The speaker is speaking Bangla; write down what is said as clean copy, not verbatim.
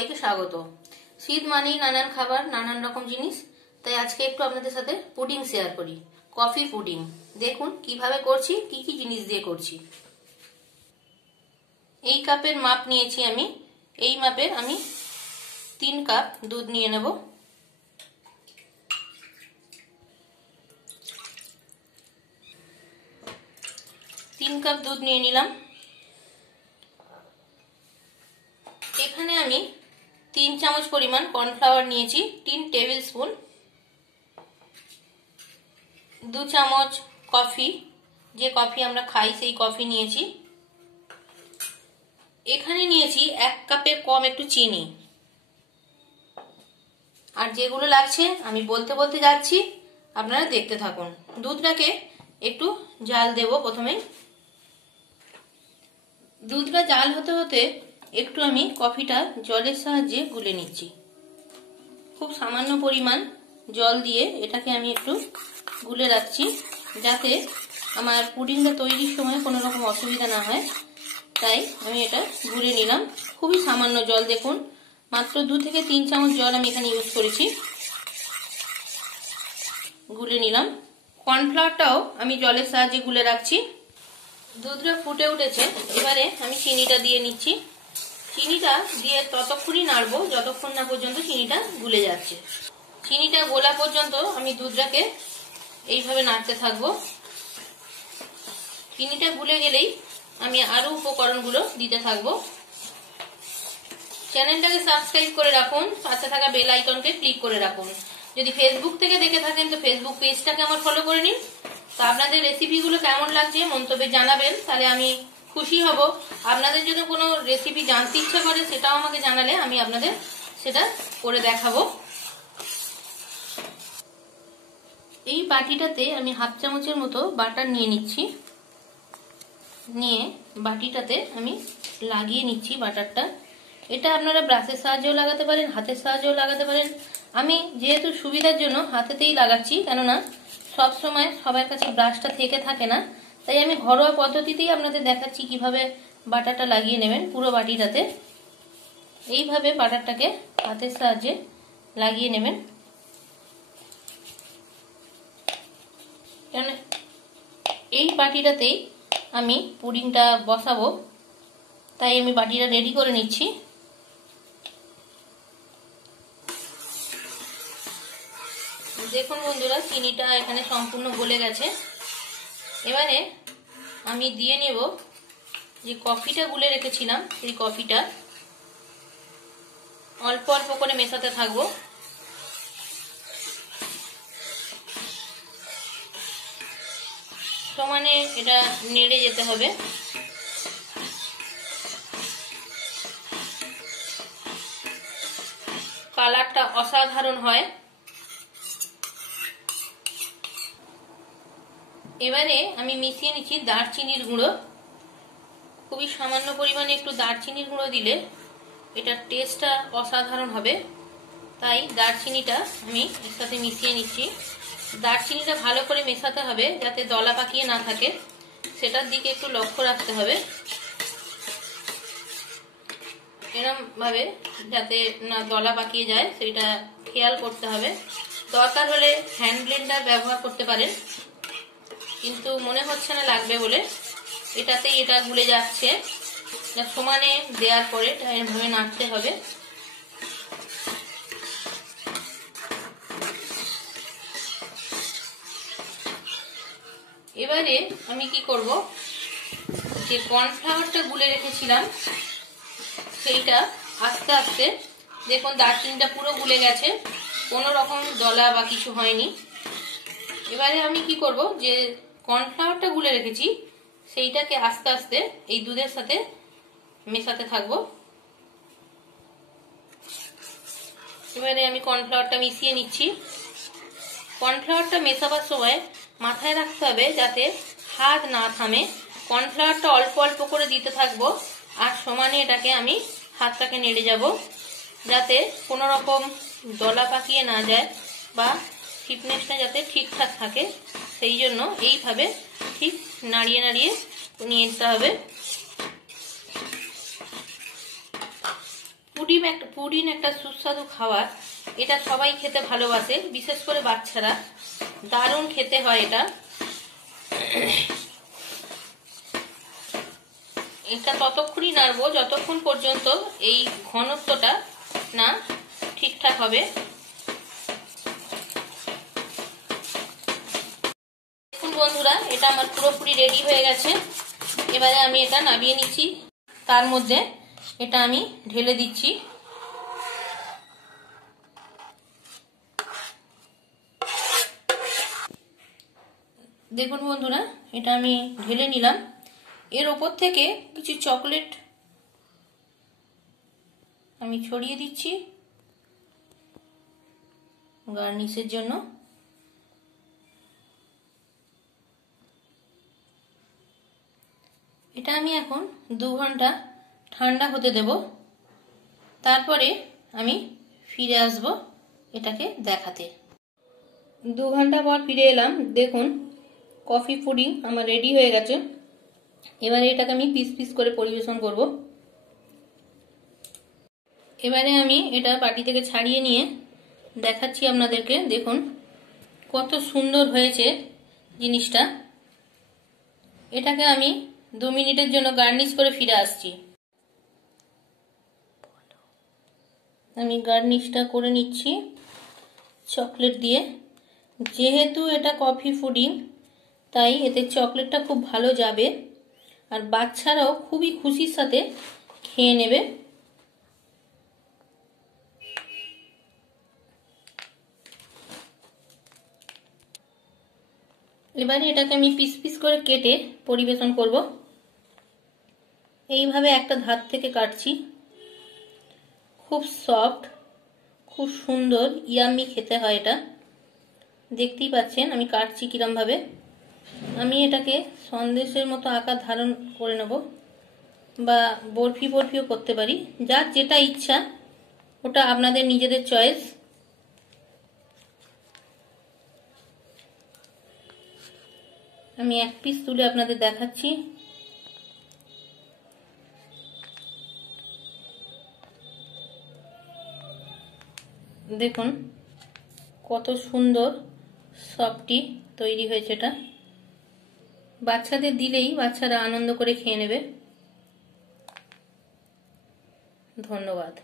সবাইকে স্বাগত। শীত মানেই নানান খাবার, নানান রকম জিনিস, তাই আজকে একটু আপনাদের সাথে পুডিং শেয়ার করি। কফি পুডিং দেখুন কিভাবে করছি, কি কি জিনিস দিয়ে করছি। এই কাপের মাপ নিয়েছি আমি, এই মাপের আমি 3 কাপ দুধ নিয়ে নেব। তিন কাপ দুধ নিয়ে নিলাম। এখানে আমি 3 চামচ পরিমাণ কর্নফ্লাওয়ার নিয়েছি, 3 টেবিল স্পুন, 2 চামচ কফি, যে কফি আমরা খাই সেই কফি নিয়েছি। এখানে নিয়েছি 1 কাপের কম একটু চিনি। আর যেগুলো লাগছে আমি বলতে বলতে যাচ্ছি, আপনারা দেখতে থাকুন। দুধটাকে একটু জাল দেব। প্রথমে দুধটা জাল হতে হতে একটু আমি কফিটা জলের সাহায্যে গুলে নিচ্ছি। খুব সামান্য পরিমাণ জল দিয়ে এটাকে আমি একটু গুলে রাখছি, যাতে আমার পুডিংটা তৈরির সময় কোনো রকম অসুবিধা না হয়। তাই আমি এটা গুলে নিলাম। খুবই সামান্য জল, দেখুন মাত্র 2 থেকে 3 চামচ জল আমি এখানে ইউজ করেছি। গুলে নিলাম। কর্নফ্লাওয়ারটাও আমি জলের সাহায্যে গুলে রাখছি। দুধটা ফুটে উঠেছে, এবারে আমি চিনিটা দিয়ে নিচ্ছি। চিনিটা দিয়ে ততক্ষণই নাড়বো যতক্ষণ না পর্যন্ত চিনিটা গুলে যাচ্ছে। চিনিটা গোলা পর্যন্ত আমি দুধটাকে এইভাবে নাড়তে থাকবো। চিনিটা গুলে গেলেই আমি আরো উপকরণগুলো দিতে থাকবো। চ্যানেলটাকে সাবস্ক্রাইব করে রাখুন, পাশে থাকা বেল আইকনকে ক্লিক করে রাখুন। যদি ফেসবুক থেকে দেখে থাকেন তো ফেসবুক পেজটাকে আমার ফলো করে নিন। তো আপনাদের রেসিপিগুলো কেমন লাগছে মন্তব্যে জানাবেন, তাহলে আমি খুশি হব। আপনাদের যদি কোনো রেসিপি জানতে ইচ্ছা করে সেটাও আমাকে জানালে আমি আপনাদের সেটা করে দেখাবো। এই বাটিটাতে আমি 1/2 চামচের মতো বাটার নিয়ে নিচ্ছি। নিয়ে বাটিটাতে আমি লাগিয়ে নিচ্ছি বাটারটা। এটা আপনারা ব্রাশের সাহায্যেও লাগাতে পারেন, হাতের সাহায্যেও লাগাতে পারেন। আমি যেহেতু সুবিধার জন্য হাতেতেই লাগাচ্ছি, কেননা সব সময় সবার কাছে ব্রাশটা থেকে থাকে না। তাই আমি ঘরোয়া পদ্ধতিতেই আপনাদের দেখাচ্ছি কিভাবে বাটারটা লাগিয়ে নেবেন পুরো বাটিটাতে। এইভাবে বাটারটাকে হাতের সাহায্যে লাগিয়ে নেবেন। কেন এই বাটিটাতেই আমি পুডিংটা বসাবো, তাই আমি বাটিটা রেডি করে নিচ্ছি। দেখুন বন্ধুরা, চিনিটা এখানে সম্পূর্ণ গলে গেছে। এবারে আমি দিয়ে নেব যে কফিটা গুলে রেখেছিলাম, সেই কফিটা অল্প অল্প করে মেশাতে থাকবো। সমানে এটা নেড়ে যেতে হবে। কালারটা অসাধারণ হয়। এবারে আমি মিশিয়ে নিচ্ছি দারচিনির গুঁড়ো। খুবই সামান্য পরিমাণে একটু দারচিনির গুঁড়ো দিলে এটার টেস্টটা অসাধারণ হবে। তাই দারচিনিটা আমি এর সাথে মিশিয়ে নিচ্ছি। দারচিনিটা ভালো করে মেশাতে হবে যাতে দলা পাকিয়ে না থাকে, সেটার দিকে একটু লক্ষ্য রাখতে হবে। এরকম ভাবে যাতে না দলা পাকিয়ে যায় সেটা খেয়াল করতে হবে। দরকার হলে হ্যান্ড ব্লেন্ডার ব্যবহার করতে পারেন, কিন্তু মনে হচ্ছে না লাগবে বলে এটাতেই এটা গুলে যাচ্ছে। সমানে দেওয়ার পরে এভাবে নাড়তে হবে। এবারে আমি কি করব, যে কর্নফ্লাওয়ারটা গুলে রেখেছিলাম সেইটা আস্তে আস্তে, দেখুন দারচিনিটা পুরো গুলে গেছে, কোনো রকম দলা বা কিছু হয়নি। এবারে আমি কি করব, যে কর্নফ্লাওয়ারটা গুলে রেখেছি সেইটাকে আস্তে আস্তে এই দুধের সাথে মেশাতে থাকবো। এবারে আমি কর্নফ্লাওয়ারটা মিশিয়ে নিচ্ছি। কর্নফ্লাওয়ারটা মেশাবার সময় মাথায় রাখতে হবে যাতে হাত না থামে। কর্নফ্লাওয়ারটা অল্প অল্প করে দিতে থাকবো, আর সমানে এটাকে আমি হাতটাকে নেড়ে যাব, যাতে কোনো রকম দলা পাকিয়ে না যায় বা থিকনেসটা যাতে ঠিকঠাক থাকে। সেই জন্য এইভাবে ঠিক নাড়িয়ে নাড়িয়ে নিয়ে নিতে হবে। পুডিং একটা সুস্বাদু খাবার। এটা সবাই খেতে ভালোবাসে, বিশেষ করে বাচ্চারা। দারুণ খেতে হয় এটা। এটা ততক্ষণই নাড়বো যতক্ষণ পর্যন্ত এই ঘনত্বটা না ঠিকঠাক হবে। দেখুন বন্ধুরা, এটা আমার পুরোপুরি রেডি হয়ে গেছে। এবারে আমি এটা নামিয়ে নিচ্ছি। তার মধ্যে এটা আমি ঢেলে দিচ্ছি। দেখুন বন্ধুরা, এটা আমি ঢেলে নিলাম। এর ওপর থেকে কিছু চকলেট আমি ছড়িয়ে দিচ্ছি গার্নিশের জন্য। এটা আমি এখন 2 ঘন্টা ঠান্ডা হতে দেব। তারপরে আমি ফিরে আসব এটাকে দেখাতে। 2 ঘন্টা পর ফিরে এলাম। দেখুন, কফি পুডিং আমার রেডি হয়ে গেছে। এবারে এটাকে আমি পিস পিস করে পরিবেশন করব। এবারে আমি এটা বাটি থেকে ছাড়িয়ে নিয়ে দেখাচ্ছি আপনাদেরকে। দেখুন কত সুন্দর হয়েছে জিনিসটা। এটাকে আমি 2 মিনিটের জন্য গার্নিশ করে ফিরে আসছি। আমি গার্নিশটা করে নিচ্ছি চকলেট দিয়ে। যেহেতু এটা কফি পুডিং, তাই এতে চকলেটটা খুব ভালো যাবে, আর বাচ্চারাও খুবই খুশির সাথে খেয়ে নেবে। এবারে এটাকে আমি পিস পিস করে কেটে পরিবেশন করব। এইভাবে একটা ধার থেকে কাটছি। খুব সফট, খুব সুন্দর, ইয়াম্মি খেতে হয় এটা। দেখতেই পাচ্ছেন আমি কাটছি কিরম ভাবে। আমি এটাকে সন্দেশের মতো আকার ধারণ করে নেব, বা বরফিও করতে পারি। যার যেটা ইচ্ছা ওটা আপনাদের নিজেদের চয়েস। আমি এক পিস তুলে আপনাদের দেখাচ্ছি। দেখুন কত সুন্দর সফটি তৈরি হয়েছে। এটা বাচ্চাদের দিলেই বাচ্চারা আনন্দ করে খেয়ে নেবে। ধন্যবাদ।